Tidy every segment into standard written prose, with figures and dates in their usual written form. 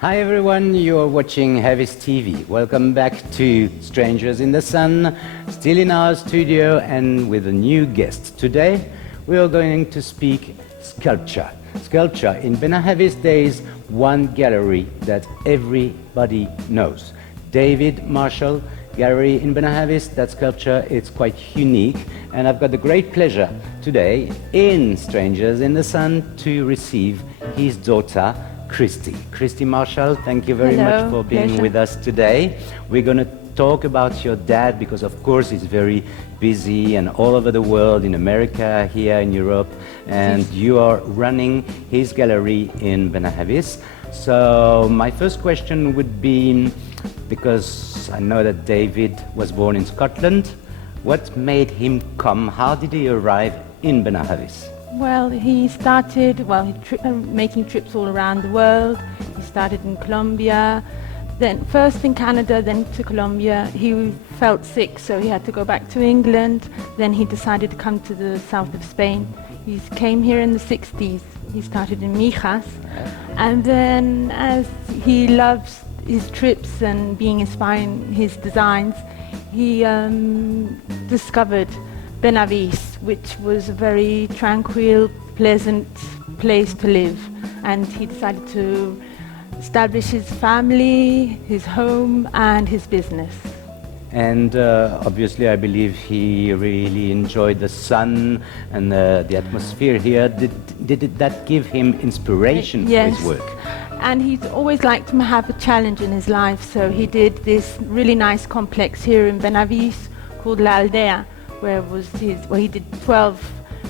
Hi everyone, you're watching Heavis TV. Welcome back to Strangers in the Sun, still in our studio and with a new guest. Today we are going to speak sculpture. Sculpture in Benahavis Days, one gallery that everybody knows. David Marshall Gallery in Benahavis. That sculpture is quite unique, and I've got the great pleasure today in Strangers in the Sun to receive his daughter Christy Marshall. Thank you very much for being with us today. We're going to talk about your dad because of course he's very busy and all over the world, in America, here in Europe, and you are running his gallery in Benahavis. So my first question would be, because I know that David was born in Scotland, what made him come? How did he arrive in Benahavis? Well, he started making trips all around the world. He started in Colombia, then first in Canada, then to Colombia. He felt sick, so he had to go back to England. Then he decided to come to the south of Spain. He came here in the 60s. He started in Mijas. And then as he loves his trips and being inspired in his designs, he discovered Benahavis, which was a very tranquil, pleasant place to live. And he decided to establish his family, his home, and his business. And obviously I believe he really enjoyed the sun and the atmosphere here. Did that give him inspiration for his work? And he's always liked to have a challenge in his life, so he did this really nice complex here in Benahavis called La Aldea, where he did 12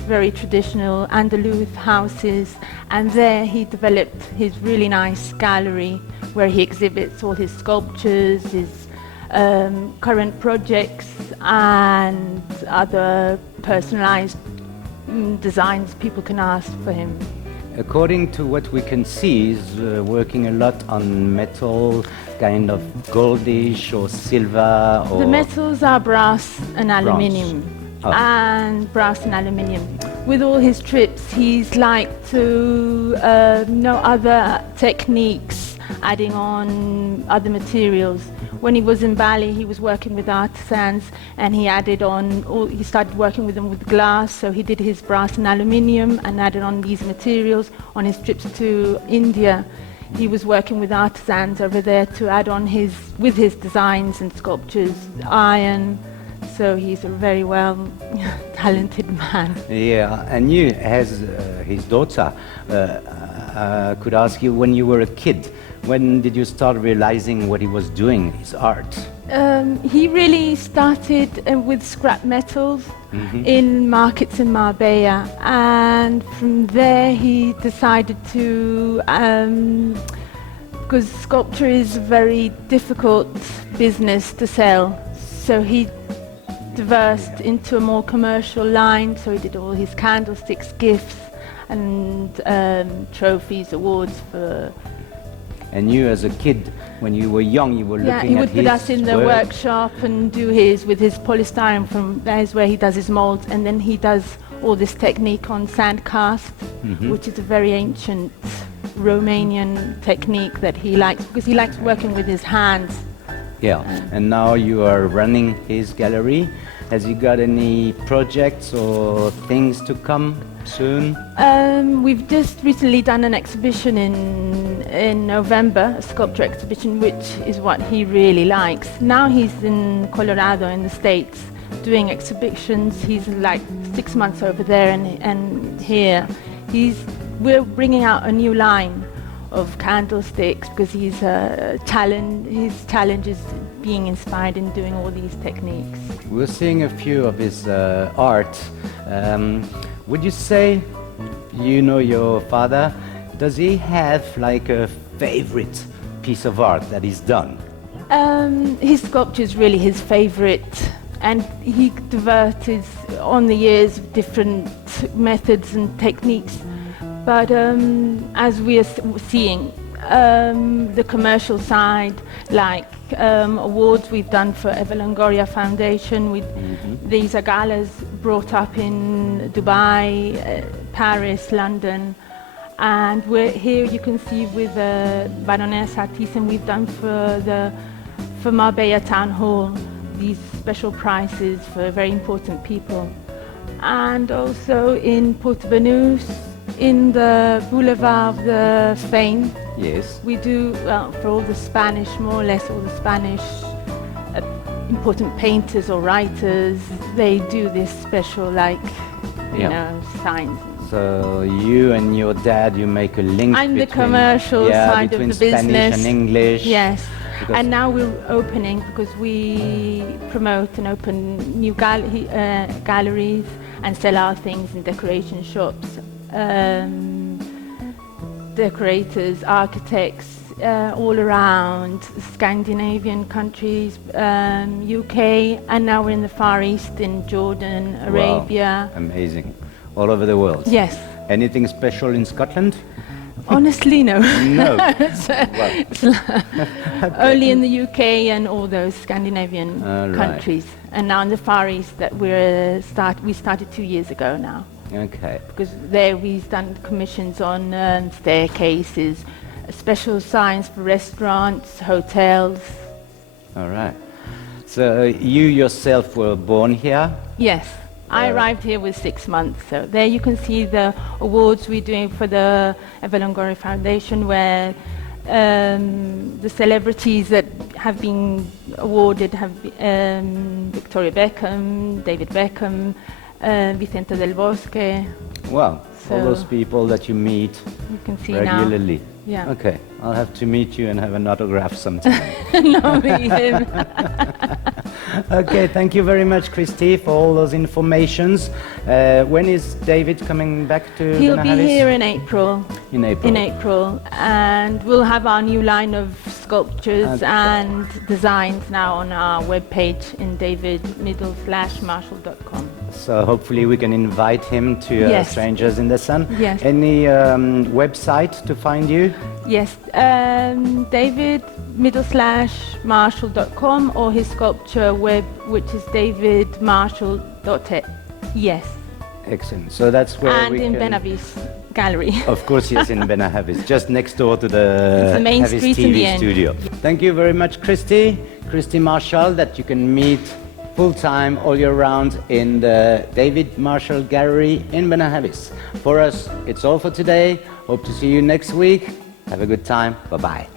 very traditional Andaluz houses, and there he developed his really nice gallery where he exhibits all his sculptures, his current projects, and other personalized designs people can ask for him. According to what we can see, he's working a lot on metal, kind of goldish or silver. Or the metals are brass and aluminium. And brass and aluminium. With all his trips, he's liked to know other techniques, adding on other materials. When he was in Bali, he was working with artisans, and he added on, he started working with them with glass, so he did his brass and aluminium and added on these materials. On his trips to India, he was working with artisans over there to add on with his designs and sculptures, iron. So he's a very talented man. Yeah, and you, as his daughter, could ask you, when you were a kid, when did you start realizing what he was doing, his art? He really started with scrap metals in markets in Marbella, and from there he decided to, because sculpture is a very difficult business to sell, so he diversed into a more commercial line, so he did all his candlesticks, gifts, and trophies, awards for. And you, as a kid, when you were young, you were looking at his he would put us in the workshop and do with his polystyrene. From that is where he does his molds, and then he does all this technique on sand cast, which is a very ancient Romanian technique that he likes, because he likes working with his hands. Yeah, and now you are running his gallery. Has he got any projects or things to come soon? We've just recently done an exhibition in November, a sculpture exhibition, which is what he really likes. Now he's in Colorado in the States doing exhibitions. He's like 6 months over there and here. We're bringing out a new line of candlesticks because his challenge is being inspired in doing all these techniques. We're seeing a few of his art. Would you say, you know your father, does he have like a favorite piece of art that he's done? His sculpture is really his favorite, and he diverted on the years of different methods and techniques. But as we are seeing, the commercial side, like awards we've done for Eva Longoria Foundation, these are galas brought up in Dubai, Paris, London, And we're here, you can see with Baronessa Thyssen, we've done for Marbella Town Hall these special prizes for very important people. And also in Porto Banús, in the Boulevard of the Spain, Yes. we do, well, for all the Spanish, more or less all the Spanish important painters or writers, they do this special, like, you know, signs. So you and your dad, you make a link I'm the between, commercial side of between the Spanish business. and English. Yes. Because- And now we're opening, because we promote and open new galleries and sell our things in decoration shops. Decorators, architects, all around Scandinavian countries, UK, and now we're in the Far East, in Jordan, Arabia. Wow. Amazing. All over the world. Yes. Anything special in Scotland? Honestly, no. No. It's, only in the UK and all those Scandinavian Right. countries, and now in the Far East that we started 2 years ago now, Okay. because there we've done commissions on staircases, special signs for restaurants, hotels. All right. So you yourself were born here? Yes. I arrived here with 6 months, so there you can see the awards we're doing for the Eva Longoria Foundation, where the celebrities that have been awarded have Victoria Beckham, David Beckham, Vicente del Bosque. Wow. All So- those people that you meet You can see regularly. now. Yeah. Okay. I'll have to meet you and have an autograph sometime. No, me, him. Okay, thank you very much, Christy, for all those informations. When is David coming back to He'll be Benahalis? here in April. In April. In April, and we'll have our new line of sculptures Okay. and designs now on our webpage in david_marshall.com. So hopefully we can invite him to Yes. Strangers in the Sun. Yes. Any website to find you? Yes, david_marshall.com, or his sculpture web, which is davidmarshall.net. Yes, Excellent. So that's where and we in can... Benavis Gallery. Of course, yes, in Benahavis, just next door to It's the the main Havis street in TV the end. studio. Thank you very much, Christy Marshall, that you can meet full-time all year round in the David Marshall Gallery in Benahavis. For us, it's all for today. Hope to see you next week. Have a good time. Bye-bye.